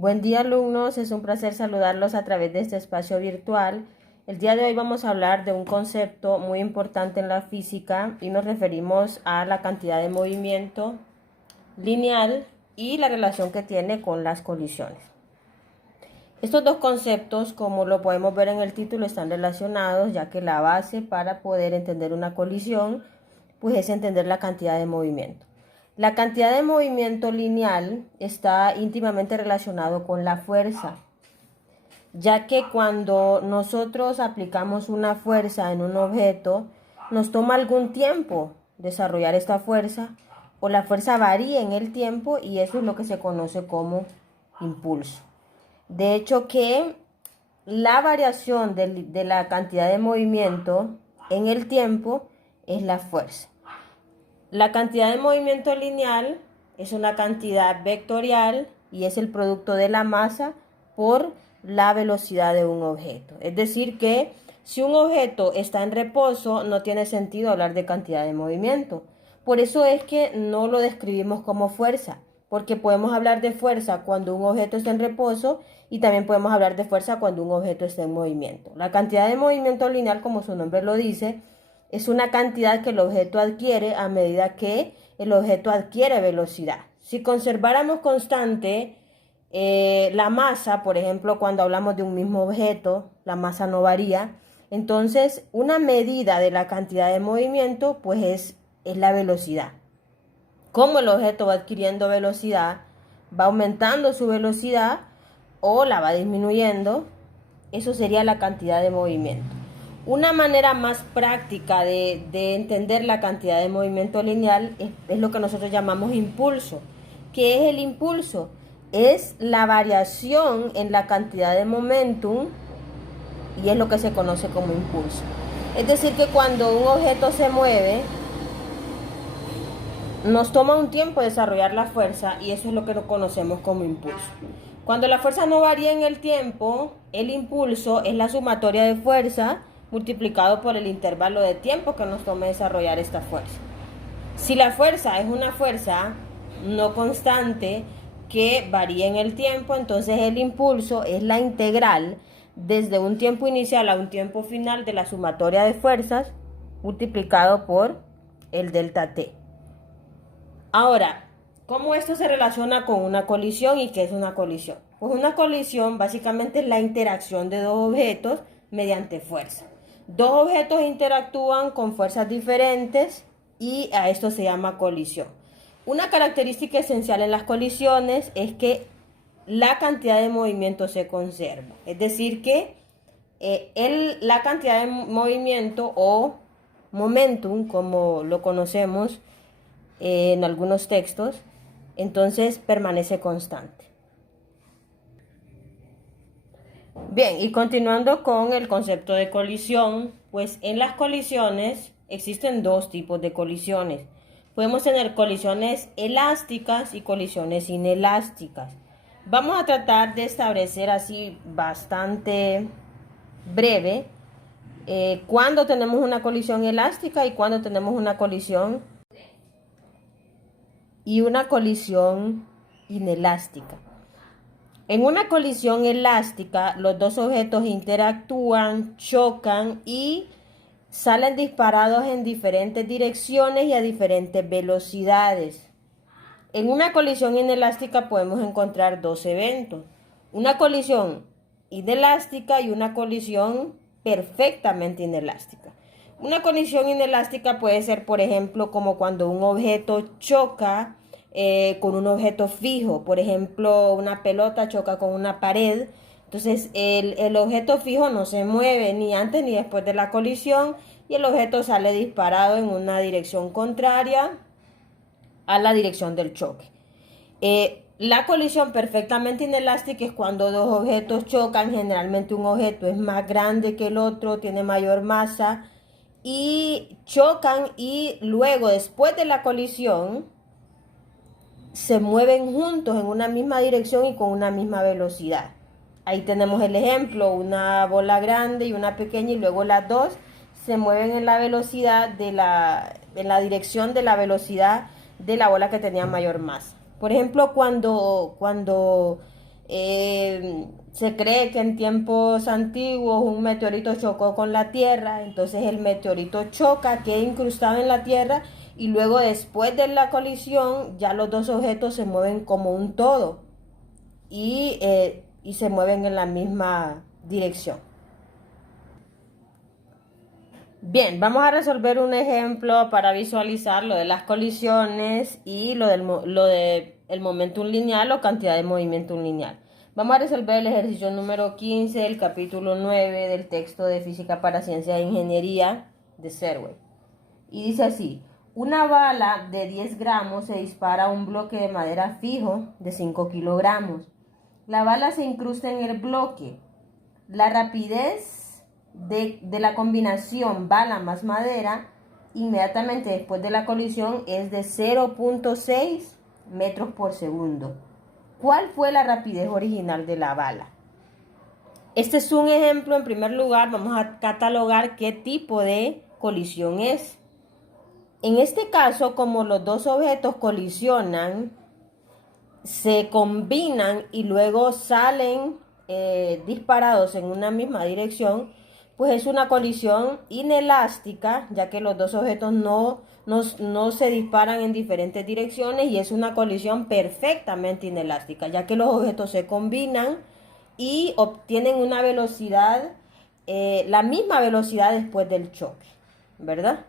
Buen día, alumnos, es un placer saludarlos a través de este espacio virtual. El día de hoy vamos a hablar de un concepto muy importante en la física y nos referimos a la cantidad de movimiento lineal y la relación que tiene con las colisiones. Estos dos conceptos, como lo podemos ver en el título, están relacionados, ya que la base para poder entender una colisión pues es entender la cantidad de movimiento. La cantidad de movimiento lineal está íntimamente relacionado con la fuerza, ya que cuando nosotros aplicamos una fuerza en un objeto, nos toma algún tiempo desarrollar esta fuerza, o la fuerza varía en el tiempo, y eso es lo que se conoce como impulso. De hecho que la variación de la cantidad de movimiento en el tiempo es la fuerza. La cantidad de movimiento lineal es una cantidad vectorial y es el producto de la masa por la velocidad de un objeto. Es decir que si un objeto está en reposo, no tiene sentido hablar de cantidad de movimiento. Por eso es que no lo describimos como fuerza, porque podemos hablar de fuerza cuando un objeto está en reposo y también podemos hablar de fuerza cuando un objeto está en movimiento. La cantidad de movimiento lineal, como su nombre lo dice, es una cantidad que el objeto adquiere a medida que el objeto adquiere velocidad. Si conserváramos constante la masa, por ejemplo, cuando hablamos de un mismo objeto, la masa no varía. Entonces, una medida de la cantidad de movimiento, pues es la velocidad. Como el objeto va adquiriendo velocidad, va aumentando su velocidad o la va disminuyendo, eso sería la cantidad de movimiento. Una manera más práctica de entender la cantidad de movimiento lineal es lo que nosotros llamamos impulso. ¿Qué es el impulso? Es la variación en la cantidad de momentum y es lo que se conoce como impulso. Es decir que cuando un objeto se mueve, nos toma un tiempo desarrollar la fuerza y eso es lo que conocemos como impulso. Cuando la fuerza no varía en el tiempo, el impulso es la sumatoria de fuerza multiplicado por el intervalo de tiempo que nos tome desarrollar esta fuerza. Si la fuerza es una fuerza no constante que varía en el tiempo, entonces el impulso es la integral desde un tiempo inicial a un tiempo final de la sumatoria de fuerzas multiplicado por el delta T. Ahora, ¿cómo esto se relaciona con una colisión y qué es una colisión? Pues una colisión básicamente es la interacción de dos objetos mediante fuerza. Dos objetos interactúan con fuerzas diferentes y a esto se llama colisión. Una característica esencial en las colisiones es que la cantidad de movimiento se conserva. Es decir que la cantidad de movimiento o momentum, como lo conocemos en algunos textos, entonces permanece constante. Bien, y continuando con el concepto de colisión, pues en las colisiones existen dos tipos de colisiones. Podemos tener colisiones elásticas y colisiones inelásticas. Vamos a tratar de establecer así bastante breve cuándo tenemos una colisión elástica y cuándo tenemos una colisión inelástica. En una colisión elástica, los dos objetos interactúan, chocan y salen disparados en diferentes direcciones y a diferentes velocidades. En una colisión inelástica podemos encontrar dos eventos: una colisión inelástica y una colisión perfectamente inelástica. Una colisión inelástica puede ser, por ejemplo, como cuando un objeto choca con un objeto fijo. Por ejemplo, una pelota choca con una pared. Entonces, el objeto fijo no se mueve ni antes ni después de la colisión y el objeto sale disparado en una dirección contraria a la dirección del choque. La colisión perfectamente inelástica es cuando dos objetos chocan. Generalmente un objeto es más grande que el otro, tiene mayor masa y chocan y luego, después de la colisión, se mueven juntos en una misma dirección y con una misma velocidad. Ahí tenemos el ejemplo: una bola grande y una pequeña, y luego las dos se mueven en la velocidad en la dirección de la velocidad de la bola que tenía mayor masa. Por ejemplo, cuando Se cree que en tiempos antiguos un meteorito chocó con la Tierra, entonces el meteorito choca, queda incrustado en la Tierra y luego después de la colisión ya los dos objetos se mueven como un todo y se mueven en la misma dirección. Bien, vamos a resolver un ejemplo para visualizar lo de las colisiones y lo de el momentum lineal o cantidad de movimiento lineal. Vamos a resolver el ejercicio número 15 del capítulo 9 del texto de Física para Ciencias e Ingeniería de Serway. Y dice así: una bala de 10 gramos se dispara a un bloque de madera fijo de 5 kilogramos. La bala se incrusta en el bloque. La rapidez de la combinación bala más madera inmediatamente después de la colisión es de 0.6 metros por segundo. ¿Cuál fue la rapidez original de la bala? Este es un ejemplo. En primer lugar, vamos a catalogar qué tipo de colisión es. En este caso, como los dos objetos colisionan, se combinan y luego salen disparados en una misma dirección, pues es una colisión inelástica, ya que los dos objetos no se disparan en diferentes direcciones, y es una colisión perfectamente inelástica, ya que los objetos se combinan y obtienen una velocidad, la misma velocidad después del choque, ¿verdad?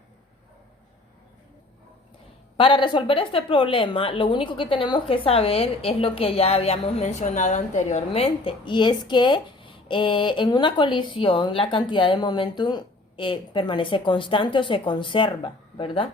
Para resolver este problema, lo único que tenemos que saber es lo que ya habíamos mencionado anteriormente, y es que en una colisión la cantidad de momentum permanece constante o se conserva, ¿verdad?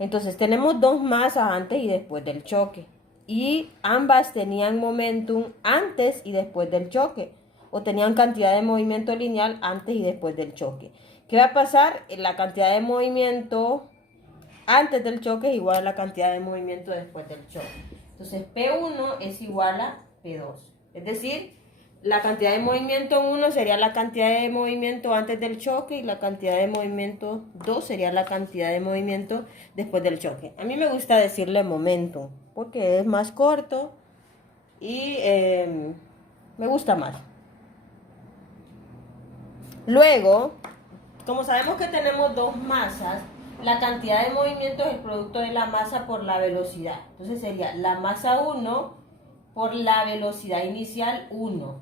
Entonces tenemos dos masas antes y después del choque, y ambas tenían momentum antes y después del choque, o tenían cantidad de movimiento lineal antes y después del choque. ¿Qué va a pasar? La cantidad de movimiento antes del choque es igual a la cantidad de movimiento después del choque. Entonces P1 es igual a P2. Es decir, la cantidad de movimiento 1 sería la cantidad de movimiento antes del choque, y la cantidad de movimiento 2 sería la cantidad de movimiento después del choque. A mí me gusta decirle momento porque es más corto y me gusta más. Luego, como sabemos que tenemos dos masas, la cantidad de movimiento es el producto de la masa por la velocidad. Entonces sería la masa 1 por la velocidad inicial 1,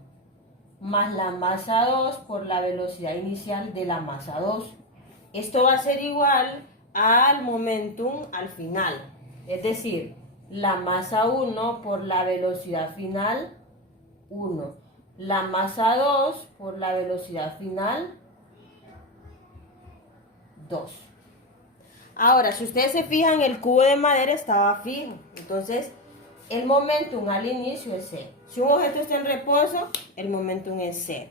más la masa 2 por la velocidad inicial de la masa 2. Esto va a ser igual al momentum al final. Es decir, la masa 1 por la velocidad final 1. La masa 2 por la velocidad final 2. Ahora, si ustedes se fijan, el cubo de madera estaba fijo. Entonces, el momentum al inicio es 0. Si un objeto está en reposo, el momentum es 0.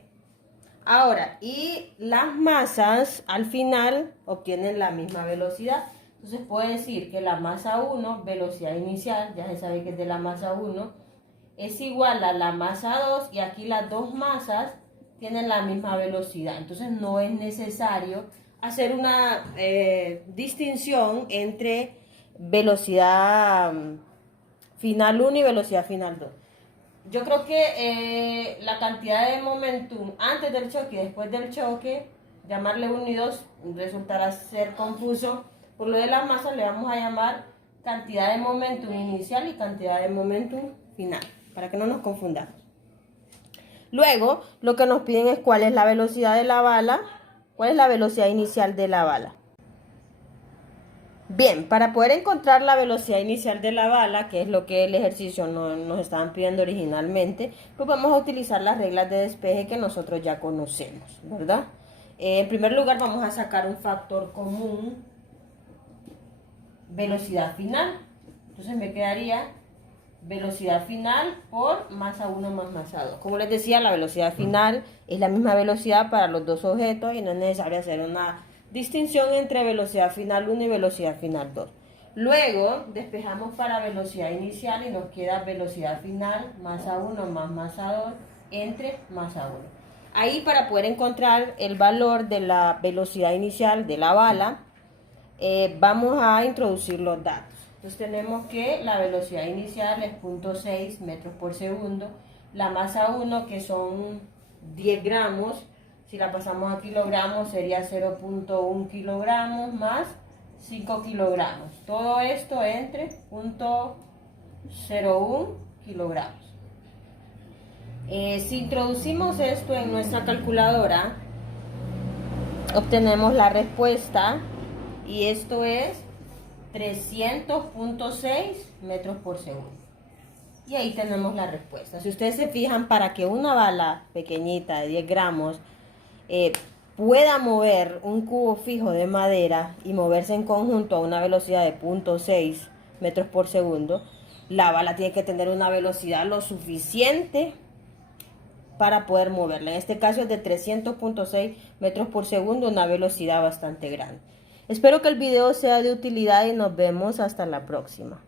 Ahora, y las masas al final obtienen la misma velocidad. Entonces, puedo decir que la masa 1, velocidad inicial, ya se sabe que es de la masa 1, es igual a la masa 2, y aquí las dos masas tienen la misma velocidad. Entonces, no es necesario hacer una distinción entre velocidad final 1 y velocidad final 2. Yo creo que la cantidad de momentum antes del choque y después del choque, llamarle 1 y 2 resultará ser confuso. Por lo de las masas le vamos a llamar cantidad de momentum inicial y cantidad de momentum final, para que no nos confundamos. Luego, lo que nos piden es cuál es la velocidad de la bala. ¿Cuál es la velocidad inicial de la bala? Bien, para poder encontrar la velocidad inicial de la bala, que es lo que el ejercicio nos estaban pidiendo originalmente, pues vamos a utilizar las reglas de despeje que nosotros ya conocemos, ¿verdad? En primer lugar, vamos a sacar un factor común, velocidad final. Entonces me quedaría velocidad final por masa 1 más masa 2. Como les decía, la velocidad final es la misma velocidad para los dos objetos y no es necesario hacer una distinción entre velocidad final 1 y velocidad final 2. Luego despejamos para velocidad inicial y nos queda velocidad final masa 1 más masa 2 entre masa 1. Ahí, para poder encontrar el valor de la velocidad inicial de la bala, vamos a introducir los datos. Entonces tenemos que la velocidad inicial es 0.6 metros por segundo, La masa 1, que son 10 gramos, si la pasamos a kilogramos sería 0.1 kilogramos más 5 kilogramos. Todo esto entre 0.01 kilogramos. Si introducimos esto en nuestra calculadora, obtenemos la respuesta y esto es 300.6 metros por segundo. Y ahí tenemos la respuesta. Si ustedes se fijan, para que una bala pequeñita de 10 gramos pueda mover un cubo fijo de madera y moverse en conjunto a una velocidad de 0.6 metros por segundo, la bala tiene que tener una velocidad lo suficiente para poder moverla. En este caso es de 300.6 metros por segundo, una velocidad bastante grande. Espero que el video sea de utilidad y nos vemos hasta la próxima.